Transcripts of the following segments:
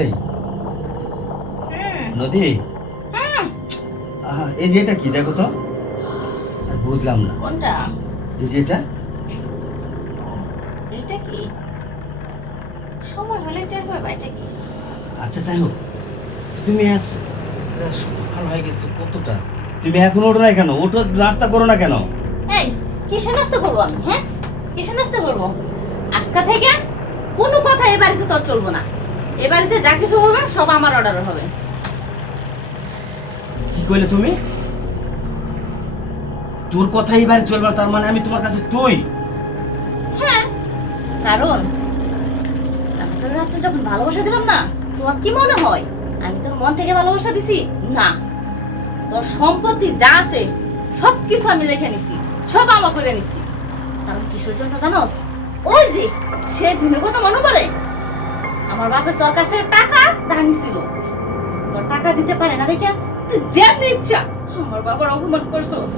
এই নদী, এই যে এটা কি দেখো তো, আর বুঝলাম না কোনটা? এই যে এটা এটা কি সময় হলে এটা হবে? এটা কি? আচ্ছা যাই হোক, তুমি সকাল হয়ে গেছে কতটা, তুমি এখন ওঠো না কেন? ওঠো, নাস্তা করো না কেন? এই কিসের নাস্তা করবো আমি? হ্যাঁ, কিসের নাস্তা করবো? আজকে থেকে কোনো কথা এ বাড়িতে তোর চলবো না। এ বাড়িতে যা কিছু হবে সব আমার অর্ডার হবে। কি কইলে তুমি? তোর কথা এবারে চলবে না, তার মানে আমি তোমার কাছে তুই? হ্যাঁ, কারণ আমি তোর রাত্রে যখন ভালোবাসা দিলাম না, তোমার কি মনে হয় আমি তোর মন থেকে ভালোবাসা দিছি? না, তোর সম্পত্তি যা আছে সব কিছু আমি লিখে নিছি, সব আমার করে নিছি। কারণ কিসের জন্য জানোস? ওই যে সে দিনের কথা মনে পড়ে, আমার বাপের তোর কাছে টাকা ধার নিছিল, তোর টাকা দিতে পারে না দেখে তুই যেমনি ইচ্ছা আমার বাবার অপমান করছস।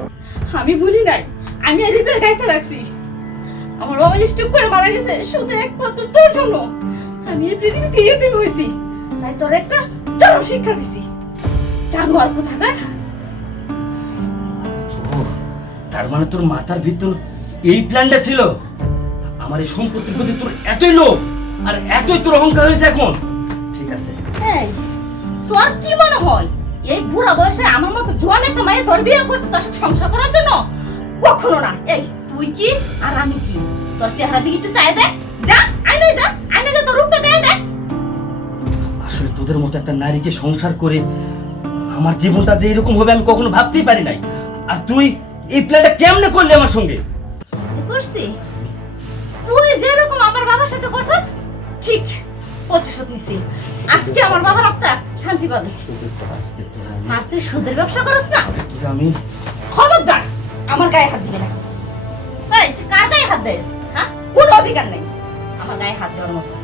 আমি ভুলি নাই, আমি এর ভিতরে গাইতে রাখছি। আমার বাবা যে স্ট্রোক করে মারা গেছে শুধু একমাত্র তোর জন্য। আমি এই পৃথিবীতে এতিম হয়েছি, তাই তোর একটা চরম শিক্ষা দিছি। জানোয়ার কোথাকার। ও, তার মানে তোর মাথার ভিতর এই প্ল্যানটা ছিল? আমার এই সম্পত্তির প্রতি তোর এতই লোভ আর এতই তোর অহংকার হয়েছে এখন? ঠিক আছে। এই তোর কি মনে হয় এই বুড়া বয়সে আমার মতো জোয়ান একটা মেয়ে তোর বিয়ে করছে তোর সাথে সংসার করার জন্য? কখনো না। এই তুই কি আর আমি কি? তোর চেহারা দিকে একটু চাই দেখ, যা আয়নায় যা তোর রূপটা চাই দেখ। আসলে তোদের মতো একটা নারীকে সংসার করে আমার জীবনটা যে এরকম হবে আমি কখনো ভাবতেই পারি নাই। আর তুই এই প্ল্যানটা কেমনে করলি আমার সঙ্গে? করছি তুই যেরকম আমার বাবার সাথে করছিস ঠিক প্রতিশোধ নিছি। আজকে আমার বাবার আত্মা শান্তি পাবে। আর তুই সুদের ব্যবসা করছ না? আমি খবরদার আমার গায়ে হাত দিবি না। এই কার গায়ে হাত দিস? হ্যাঁ, কোনো অধিকার নেই আমার গায়ে হাত দেওয়ার মতো।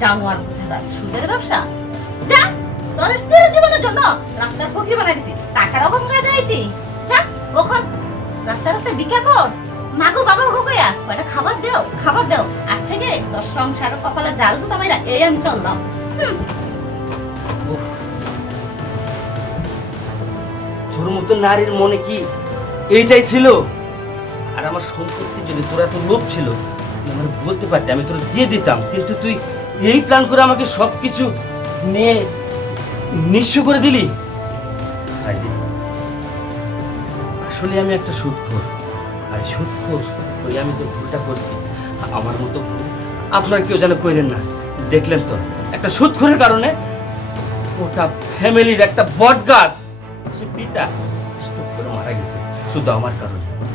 জানোয়ার কোথাকার। সুদের ব্যবসা যা, তোর স্থির জীবনের জন্য রাস্তার ফকির বানাই দিছি। টাকার অভাব গায়ে দেয়তি যা, ওখান রাস্তায় রাস্তায় ভিক্ষা কর। মাগো বাবা গো কইয়া কয়টা খাবার দাও, খাবার দাও। আজ থেকে তোর সংসার কপালে জাল জুতা মাইরা এই আমি চললাম। তোর মতো নারীর মনে কি এইটাই ছিল? আর আমার সম্পত্তি যদি তোর এত লোভ ছিল তুই আমার বলতে পারতি, আমি তোর দিয়ে দিতাম। কিন্তু তুই এই প্ল্যান করে আমাকে সবকিছু নিয়ে নিঃস্ব করে দিলি। আসলে আমি একটা সুদখোর, আর সুদখোর ওই আমি যে ভুলটা করছি, আমার মতো ভুল আপনার কেউ যেন করেন না। দেখলেন তো একটা সুদখোরের কারণে ওটা ফ্যামিলির একটা বট গাছ সে পিতা স্ট্রোক করে মারা গেছে শুধু আমার কারণে।